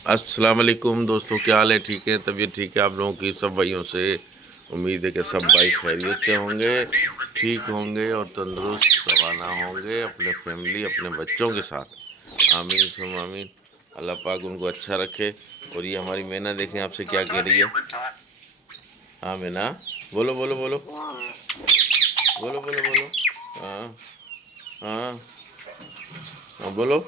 अस्सलाम वालेकुम दोस्तों, क्या हाल है? ठीक है, तबीयत ठीक है आप लोगों की? सब भाइयों से उम्मीद है कि सब भाई खैरियत से होंगे, ठीक होंगे और तंदुरुस्त रवाना होंगे अपने फैमिली अपने बच्चों के साथ। आमीन सुम आमीन। अल्लाह पाक उनको अच्छा रखे। और ये हमारी मैना देखें आपसे क्या कह रही है। हाँ मैना, बोलो बोलो बोलो बोलो बोलो बोलो। हाँ हाँ हाँ बोलो।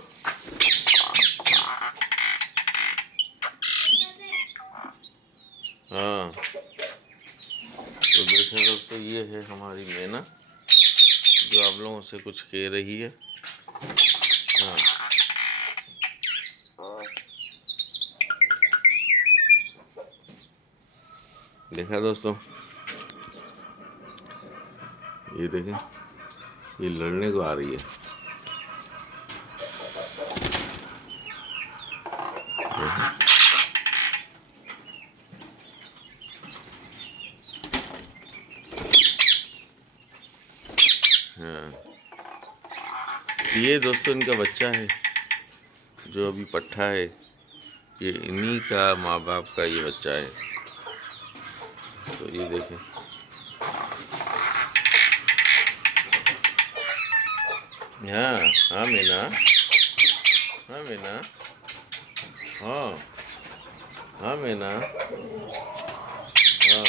हाँ तो देखें दोस्तों, ये है हमारी मैना जो आप लोगों से कुछ कह रही है। हाँ देखा दोस्तों, ये देखें, ये लड़ने को आ रही है। देखें। हाँ ये दोस्तों इनका बच्चा है जो अभी पट्ठा है। ये इन्हीं का माँ बाप का ये बच्चा है। तो ये देखें। हाँ हाँ मीना, हाँ मीना, हाँ हाँ मीना, हाँ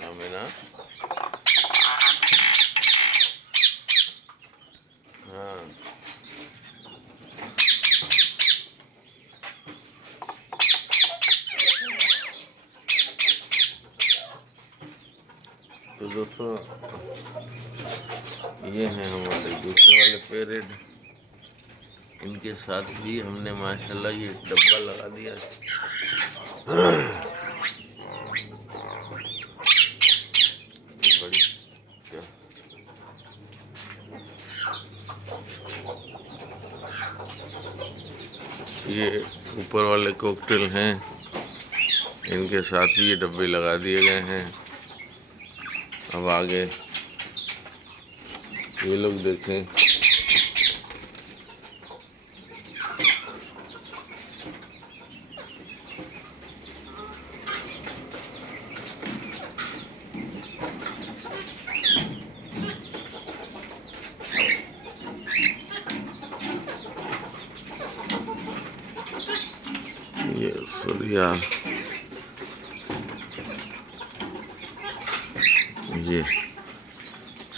हाँ मीना, हाँ तो दोस्तों ये हैं हमारे दूसरे वाले पेरेंट। इनके साथ भी हमने माशाल्लाह ये डब्बा लगा दिया। बड़ी क्या, ये ऊपर वाले कॉकटेल हैं, इनके साथ भी ये डब्बे लगा दिए गए हैं। अब आगे ये लोग देखें। ये सूर्या, ये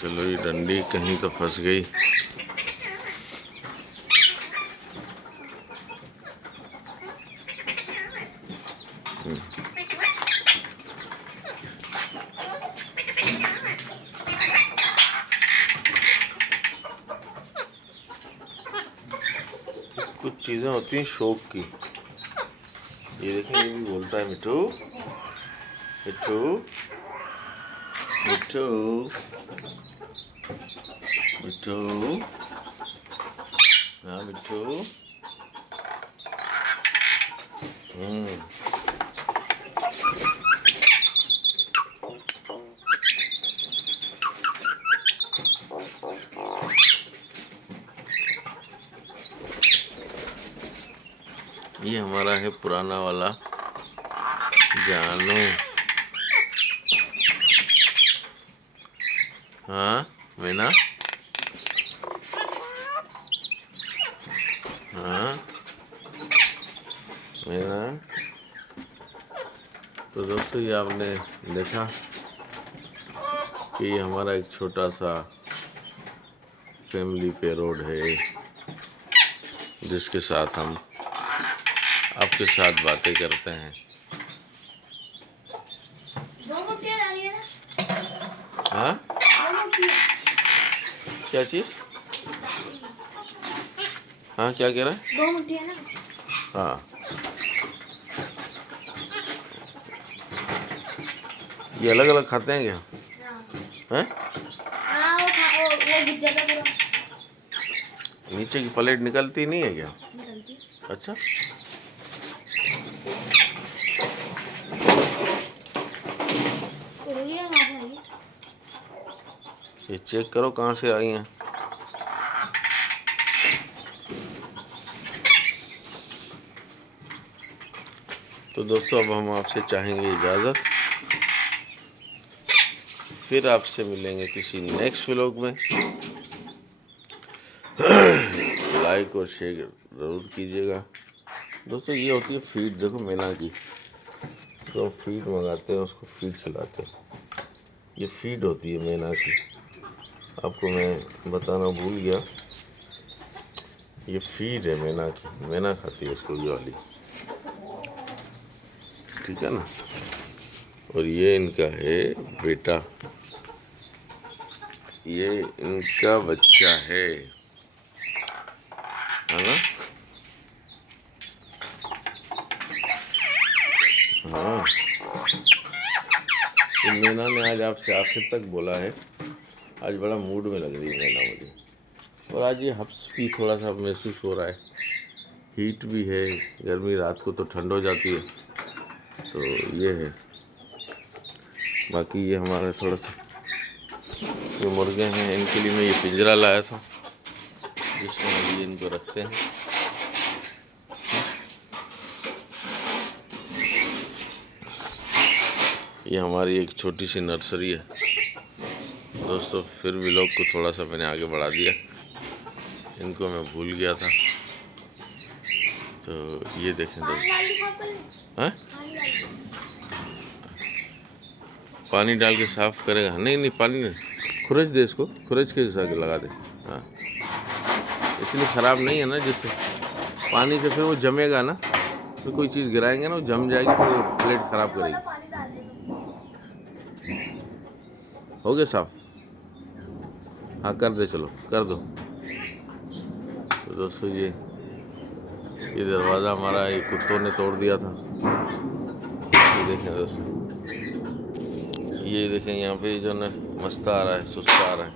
चलो ये डंडी कहीं तो फंस गई। कुछ चीज़ें होती हैं शौक की। ये देखें, ये भी बोलता है मिठू मिठू मिठू मिठू। हाँ मिठू। हम्म ये हमारा है पुराना वाला जानू। हाँ मैना, हाँ मैना। तो दोस्तों ये आपने देखा कि ये हमारा एक छोटा सा फैमिली पेरोड है जिसके साथ हम आपके साथ बातें करते हैं। हाँ क्या चीज़? हाँ क्या कह रहा है? 2 मुट्ठी है ना। हाँ ये अलग अलग खाते हैं क्या? हैं? हाँ वो पूरा नीचे की प्लेट निकलती नहीं है क्या? निकलती। अच्छा ये चेक करो कहाँ से आई हैं। तो दोस्तों अब हम आपसे चाहेंगे इजाज़त, फिर आपसे मिलेंगे किसी नेक्स्ट व्लॉग में। लाइक और शेयर ज़रूर कीजिएगा। दोस्तों ये होती है फीड, देखो मैना की, तो हम फीड मंगाते हैं, उसको फीड खिलाते हैं। ये फीड होती है मैना की, आपको मैं बताना भूल गया। ये फीड है मैना की, मैना खाती है इसको, ये वाली, ठीक है ना। और ये इनका है बेटा, ये इनका बच्चा है ना। हाँ, तो मैना ने आज आपसे आखिर तक बोला है। आज बड़ा मूड में लग रही है मैना मुझे, और आज ये हफ्स भी थोड़ा सा महसूस हो रहा है, हीट भी है, गर्मी रात को तो ठंड हो जाती है, तो ये है। बाकी ये हमारा थोड़ा सा जो मुर्गे हैं, इनके लिए मैं ये पिंजरा लाया था जिसमें अभी इनको रखते हैं। ये हमारी एक छोटी सी नर्सरी है दोस्तों। फिर व्लॉग को थोड़ा सा मैंने आगे बढ़ा दिया, इनको मैं भूल गया था। तो ये देखें दोस्तों, हाँ पानी डाल के साफ़ करेगा, नहीं नहीं पानी नहीं, खुरच दे इसको, खुरच के हिसाब से लगा दे। हाँ, इसलिए ख़राब नहीं है ना, जिससे पानी से फिर वो जमेगा ना, फिर कोई चीज़ गिराएंगे ना, वो जम जाएगी, फिर वो प्लेट ख़राब करेगी। हो गया साफ? हाँ कर दे, चलो कर दो। तो दोस्तों ये दरवाज़ा हमारा ये कुत्तों ने तोड़ दिया था। ये देखें दोस्तों, ये देखें यहाँ पे जो ना मस्ता आ रहा है, सुस्ता आ रहा है,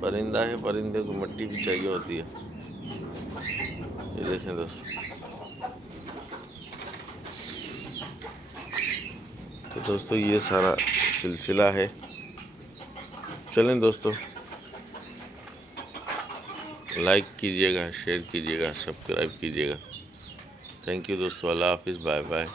परिंदा है, परिंदे को मिट्टी भी चाहिए होती है। ये देखें दोस्तों, तो दोस्तों ये सारा सिलसिला है। चलें दोस्तों, लाइक कीजिएगा, शेयर कीजिएगा, सब्सक्राइब कीजिएगा। थैंक यू दोस्तों, अल्लाह हाफिज़, बाय बाय।